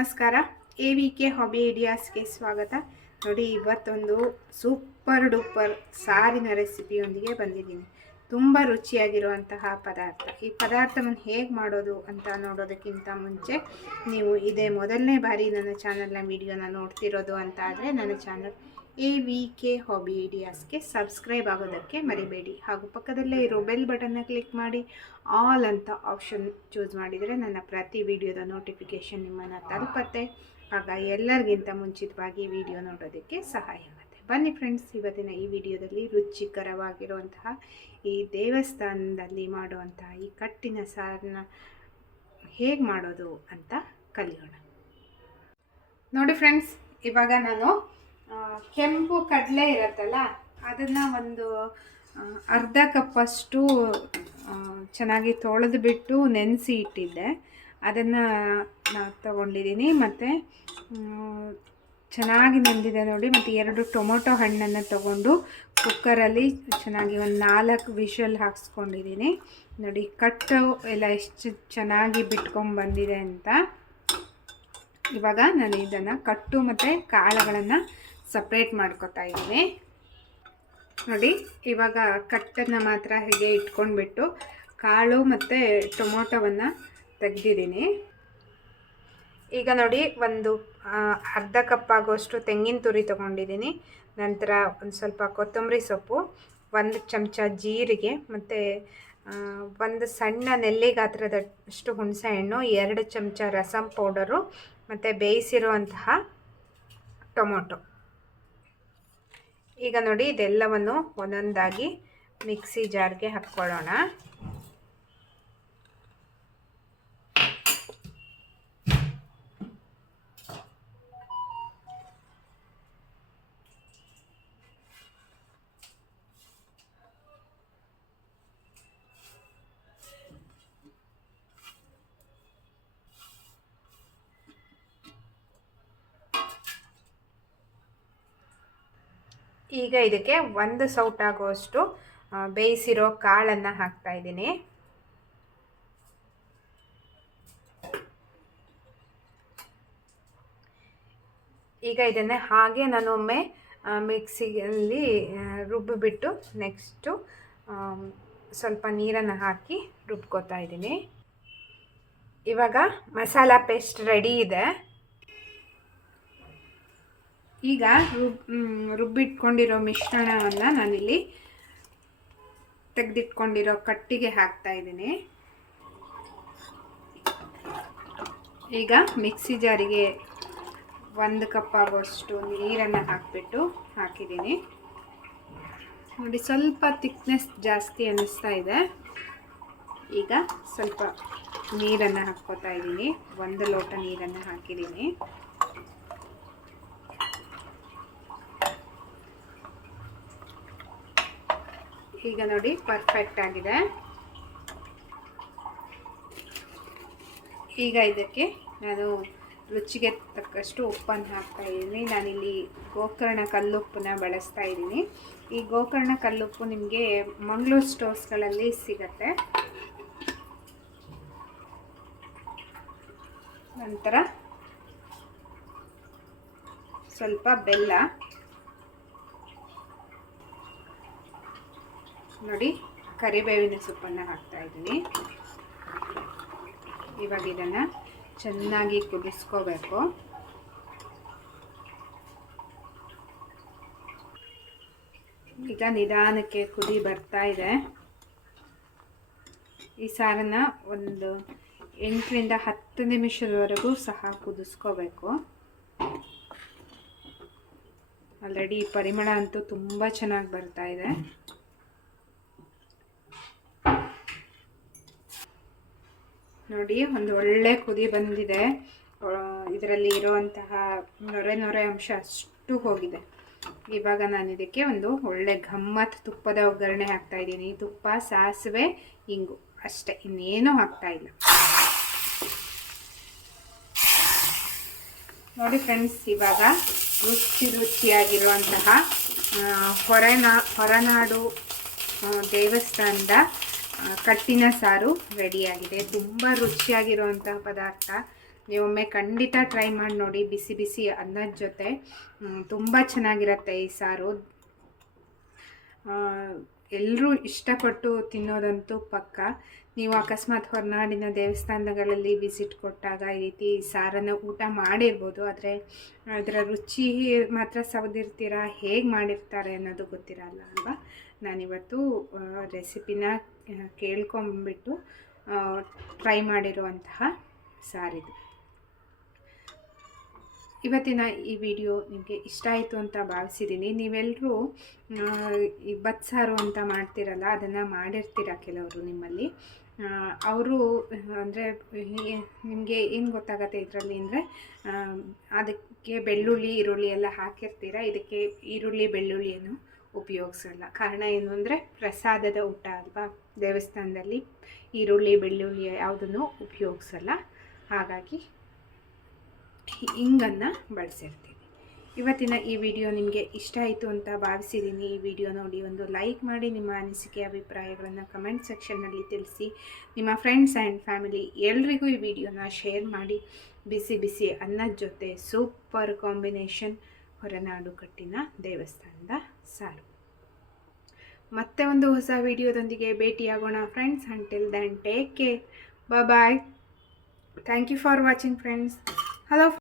ನಮಸ್ಕಾರ. A V K hobby ಐಡಿಯಾಸ್ಗೆ ಸ್ವಾಗತ. ನೋಡಿ, ಇವತ್ತೊಂದು ಸೂಪರ್ ಡೂಪರ್ ಸಾರಿನ ರೆಸಿಪಿಯೊಂದಿಗೆ ಬಂದಿದ್ದೀನಿ. ತುಂಬ ರುಚಿಯಾಗಿರುವಂತಹ ಪದಾರ್ಥ. ಈ ಪದಾರ್ಥವನ್ನು ಹೇಗೆ ಮಾಡೋದು ಅಂತ ನೋಡೋದಕ್ಕಿಂತ ಮುಂಚೆ ನೀವು ಇದೇ ಮೊದಲನೇ ಬಾರಿ ನನ್ನ ಚಾನಲ್ನ ವಿಡಿಯೋನ ನೋಡ್ತಿರೋದು ಅಂತ ಆದರೆ ನನ್ನ channel A V K hobby ಐಡಿಯಾಸ್ಗೆ subscribe ಆಗೋದಕ್ಕೆ ಮರಿಬೇಡಿ. ಹಾಗೂ ಪಕ್ಕದಲ್ಲೇ ಇರೋ ಬೆಲ್ ಬಟನ್ನ ಕ್ಲಿಕ್ ಮಾಡಿ. ಆಲ್ ಅಂತ ಆಪ್ಷನ್ ಚೂಸ್ ಮಾಡಿದರೆ ನನ್ನ ಪ್ರತಿ ವಿಡಿಯೋದ ನೋಟಿಫಿಕೇಷನ್ ನಿಮ್ಮನ್ನು ತಲುಪತ್ತೆ. ಆಗ ಎಲ್ಲರಿಗಿಂತ ಮುಂಚಿತವಾಗಿ ವಿಡಿಯೋ ನೋಡೋದಕ್ಕೆ ಸಹಾಯ ಆಗುತ್ತೆ. ಬನ್ನಿ ಫ್ರೆಂಡ್ಸ್ ಇವತ್ತಿನ ಈ ವಿಡಿಯೋದಲ್ಲಿ ರುಚಿಕರವಾಗಿರುವಂತಹ ಈ ದೇವಸ್ಥಾನದಲ್ಲಿ ಮಾಡುವಂತಹ ಈ ಕಟ್ಟಿನ ಸಾರನ್ನ ಹೇಗೆ ಮಾಡೋದು ಅಂತ ಕಲಿಯೋಣ. ನೋಡಿ ಫ್ರೆಂಡ್ಸ್ ಇವಾಗ ನಾನು ಕೆಂಪು ಕಡಲೆ ಇರುತ್ತಲ್ಲ, ಅದನ್ನು ಒಂದು ಅರ್ಧ ಕಪ್ಪಷ್ಟು ಅಷ್ಟು ಚೆನ್ನಾಗಿ ತೊಳೆದು ಬಿಟ್ಟು ನೆನೆಸಿ ಇಟ್ಟಿದ್ದೆ. ಅದನ್ನು ನಾನು ತಗೊಂಡಿದ್ದೀನಿ ಮತ್ತು ಚೆನ್ನಾಗಿ ನೆಂದಿದೆ ನೋಡಿ, ಮತ್ತು ಎರಡು ಟೊಮೊಟೊ ಹಣ್ಣನ್ನು ತಗೊಂಡು ಕುಕ್ಕರಲ್ಲಿ ಚೆನ್ನಾಗಿ ಒಂದು ನಾಲ್ಕು ವಿಷಲ್ ಹಾಕ್ಸ್ಕೊಂಡಿದ್ದೀನಿ ನೋಡಿ, ಕಟ್ಟು ಎಲ್ಲ ಎಷ್ಟು ಚೆನ್ನಾಗಿ ಬಿಟ್ಕೊಂಡು ಬಂದಿದೆ ಅಂತ. ಇವಾಗ ನಾನು ಇದನ್ನು ಕಟ್ಟು ಮತ್ತು ಕಾಳುಗಳನ್ನು ಸಪ್ರೇಟ್ ಮಾಡ್ಕೊತಾ ಇದ್ದೀನಿ. ನೋಡಿ, ಇವಾಗ ಕಟ್ಟನ್ನು ಮಾತ್ರ ಹೀಗೆ ಇಟ್ಕೊಂಡ್ಬಿಟ್ಟು ಕಾಳು ಮತ್ತು ಟೊಮೊಟೊವನ್ನು ತೆಗೆದಿದ್ದೀನಿ. ಈಗ ನೋಡಿ, ಒಂದು ಅರ್ಧ ಕಪ್ ಆಗೋಷ್ಟು ತೆಂಗಿನ ತುರಿ ತೊಗೊಂಡಿದ್ದೀನಿ. ನಂತರ ಒಂದು ಸ್ವಲ್ಪ ಕೊತ್ತಂಬರಿ ಸೊಪ್ಪು, ಒಂದು ಚಮಚ ಜೀರಿಗೆ ಮತ್ತು ಒಂದು ಸಣ್ಣ ನೆಲ್ಲಿ ಗಾತ್ರದಷ್ಟು ಹುಣಸೆಹಣ್ಣು ಎರಡು ಚಮಚ ರಸಂ ಪೌಡರು ಮತ್ತು ಬೇಯಿಸಿರುವಂತಹ ಟೊಮೊಟೊ. ಈಗ ನೋಡಿ ಇದೆಲ್ಲವನ್ನು ಒಂದೊಂದಾಗಿ ಮಿಕ್ಸಿ ಜಾರ್ಗೆ ಹಾಕ್ಕೊಳ್ಳೋಣ. ಈಗ ಇದಕ್ಕೆ ಒಂದು ಸೌಟ್ ಆಗುವಷ್ಟು ಬೇಯಿಸಿರೋ ಕಾಳನ್ನು ಹಾಕ್ತಾ ಇದ್ದೀನಿ. ಈಗ ಇದನ್ನು ಹಾಗೆ ಒಮ್ಮೆ ಮಿಕ್ಸಿಯಲ್ಲಿ ರುಬ್ಬಿಬಿಟ್ಟು ನೆಕ್ಸ್ಟು ಸ್ವಲ್ಪ ನೀರನ್ನು ಹಾಕಿ ರುಬ್ಕೋತಾ ಇದ್ದೀನಿ. ಇವಾಗ ಮಸಾಲ ಪೇಸ್ಟ್ ರೆಡಿ ಇದೆ. ಈಗ ರುಬ್ ರುಬ್ಬಿಟ್ಕೊಂಡಿರೋ ಮಿಶ್ರಣವನ್ನು ನಾನಿಲ್ಲಿ ತೆಗೆದಿಟ್ಕೊಂಡಿರೋ ಕಟ್ಟಿಗೆ ಹಾಕ್ತಾ ಇದ್ದೀನಿ. ಈಗ ಮಿಕ್ಸಿ ಜಾರಿಗೆ ಒಂದು ಕಪ್ ಆಗುವಷ್ಟು ನೀರನ್ನು ಹಾಕಿಬಿಟ್ಟು ಹಾಕಿದ್ದೀನಿ. ನೋಡಿ, ಸ್ವಲ್ಪ ತಿಕ್ನೆಸ್ ಜಾಸ್ತಿ ಅನ್ನಿಸ್ತಾ ಇದೆ. ಈಗ ಸ್ವಲ್ಪ ನೀರನ್ನು ಹಾಕ್ಕೋತಾ ಇದ್ದೀನಿ. ಒಂದು ಲೋಟ ನೀರನ್ನು ಹಾಕಿದ್ದೀನಿ. ಈಗ ನೋಡಿ ಪರ್ಫೆಕ್ಟ್ ಆಗಿದೆ. ಈಗ ಇದಕ್ಕೆ ನಾನು ರುಚಿಗೆ ತಕ್ಕಷ್ಟು ಉಪ್ಪನ್ನು ಹಾಕ್ತಾ ಇದ್ದೀನಿ. ನಾನಿಲ್ಲಿ ಗೋಕರ್ಣ ಕಲ್ಲುಪ್ಪನ್ನ ಬಳಸ್ತಾ ಇದ್ದೀನಿ. ಈ ಗೋಕರ್ಣ ಕಲ್ಲುಪ್ಪು ನಿಮಗೆ ಮಂಗಳೂರು ಸ್ಟೋರ್ಸ್ಗಳಲ್ಲಿ ಸಿಗತ್ತೆ. ನಂತರ ಸ್ವಲ್ಪ ಬೆಲ್ಲ. ನೋಡಿ, ಕರಿಬೇವಿನ ಸೊಪ್ಪನ್ನು ಹಾಕ್ತಾ ಇದ್ದೀನಿ. ಇವಾಗ ಇದನ್ನು ಚೆನ್ನಾಗಿ ಕುದಿಸ್ಕೋಬೇಕು. ಈಗ ನಿಧಾನಕ್ಕೆ ಕುದಿ ಬರ್ತಾ ಇದೆ. ಈ ಸಾರನ್ನು ಒಂದು ಎಂಟರಿಂದ ಹತ್ತು ನಿಮಿಷದವರೆಗೂ ಸಹ ಕುದಿಸ್ಕೋಬೇಕು. ಆಲ್ರೆಡಿ ಪರಿಮಳ ಅಂತೂ ತುಂಬ ಚೆನ್ನಾಗಿ ಬರ್ತಾ ಇದೆ. ನೋಡಿ, ಒಂದು ಒಳ್ಳೆ ಕುದಿ ಬಂದಿದೆ. ಇದರಲ್ಲಿ ಇರುವಂತಹ ನೊರೆ ನೊರೆ ಅಂಶ ಅಷ್ಟು ಹೋಗಿದೆ. ಇವಾಗ ನಾನು ಇದಕ್ಕೆ ಒಂದು ಒಳ್ಳೆ ಗಮ್ಮತ್ ತುಪ್ಪದ ಒಗ್ಗರಣೆ ಹಾಕ್ತಾ ಇದ್ದೀನಿ. ತುಪ್ಪ, ಸಾಸಿವೆ, ಇಂಗು ಅಷ್ಟೇ, ಇನ್ನೇನು ಹಾಕ್ತಾ ಇಲ್ಲ. ನೋಡಿ ಫ್ರೆಂಡ್ಸ್ ಇವಾಗ ರುಚಿ ರುಚಿಯಾಗಿರುವಂತಹ ಹೊರನಾ, ಹೊರನಾಡು ದೇವಸ್ಥಾನದ ಕಟ್ಟಿನ ಸಾರು ರೆಡಿಯಾಗಿದೆ. ತುಂಬ ರುಚಿಯಾಗಿರುವಂತಹ ಪದಾರ್ಥ. ನೀವೊಮ್ಮೆ ಖಂಡಿತ ಟ್ರೈ ಮಾಡಿ ನೋಡಿ, ಬಿಸಿ ಬಿಸಿ ಅನ್ನದ ಜೊತೆ. ತುಂಬ ಚೆನ್ನಾಗಿರುತ್ತೆ ಈ ಸಾರು. ಎಲ್ಲರೂ ಇಷ್ಟಪಟ್ಟು ತಿನ್ನೋದಂತೂ ಪಕ್ಕ. ನೀವು ಅಕಸ್ಮಾತ್ ಹೊರನಾಡಿನ ದೇವಸ್ಥಾನಗಳಲ್ಲಿ ವಿಸಿಟ್ ಕೊಟ್ಟಾಗ ಈ ರೀತಿ ಸಾರನ್ನು ಊಟ ಮಾಡಿರ್ಬೋದು. ಆದರೆ ಅದರ ರುಚಿ ಮಾತ್ರ ಸವದಿರ್ತೀರಾ? ಹೇಗೆ ಮಾಡಿರ್ತಾರೆ ಅನ್ನೋದು ಗೊತ್ತಿರಲ್ಲ ಅಲ್ವಾ? ನಾನಿವತ್ತು ರೆಸಿಪಿನ ಕೇಳ್ಕೊಂಬಿಟ್ಟು ಟ್ರೈ ಮಾಡಿರುವಂತಹ ಸಾರಿದು. ಇವತ್ತಿನ ಈ ವಿಡಿಯೋ ನಿಮಗೆ ಇಷ್ಟ ಆಯಿತು ಅಂತ ಭಾವಿಸಿದ್ದೀನಿ. ನೀವೆಲ್ಲರೂ ಈ ಬತ್ಸಾರು ಅಂತ ಮಾಡ್ತಿರಲ್ಲ, ಅದನ್ನು ಮಾಡಿರ್ತೀರ ಕೆಲವರು ನಿಮ್ಮಲ್ಲಿ? ಅವರು, ಅಂದರೆ ನಿಮಗೆ ಏನು ಗೊತ್ತಾಗತ್ತೆ ಇದರಲ್ಲಿ ಅಂದರೆ ಅದಕ್ಕೆ ಬೆಳ್ಳುಳ್ಳಿ, ಈರುಳ್ಳಿ ಎಲ್ಲ ಹಾಕಿರ್ತೀರ? ಇದಕ್ಕೆ ಈರುಳ್ಳಿ, ಬೆಳ್ಳುಳ್ಳಿಯನ್ನು. ಉಪಯೋಗಿಸಲ್ಲ. ಕಾರಣ ಏನು ಅಂದರೆ ಪ್ರಸಾದದ ಊಟ ಅಲ್ವಾ? ದೇವಸ್ಥಾನದಲ್ಲಿ ಈರುಳ್ಳಿ, ಬೆಳ್ಳುಳ್ಳಿ ಯಾವುದನ್ನು ಉಪಯೋಗಿಸಲ್ಲ. ಹಾಗಾಗಿ ಹಿಂಗನ್ನು ಬಳಸಿರ್ತೀವಿ. ಇವತ್ತಿನ ಈ ವಿಡಿಯೋ ನಿಮಗೆ ಇಷ್ಟ ಆಯಿತು ಅಂತ ಭಾವಿಸಿದ್ದೀನಿ. ಈ ವಿಡಿಯೋ ನೋಡಿ ಒಂದು ಲೈಕ್ ಮಾಡಿ, ನಿಮ್ಮ ಅನಿಸಿಕೆ, ಅಭಿಪ್ರಾಯಗಳನ್ನು ಕಮೆಂಟ್ ಸೆಕ್ಷನ್ನಲ್ಲಿ ತಿಳಿಸಿ. ನಿಮ್ಮ ಫ್ರೆಂಡ್ಸ್ ಆ್ಯಂಡ್ ಫ್ಯಾಮಿಲಿ ಎಲ್ರಿಗೂ ಈ ವಿಡಿಯೋನ ಶೇರ್ ಮಾಡಿ. ಬಿಸಿ ಬಿಸಿ ಅನ್ನದ ಜೊತೆ ಸೂಪರ್ ಕಾಂಬಿನೇಷನ್ ಹೊರನಾಡು ಕಟ್ಟಿನ ದೇವಸ್ಥಾನದ ಸಾಲು ಮತ್ತೆ ಒಂದು ಹೊಸ ವಿಡಿಯೋದೊಂದಿಗೆ ಭೇಟಿಯಾಗೋಣ friends until then take care bye thank you for watching friends hello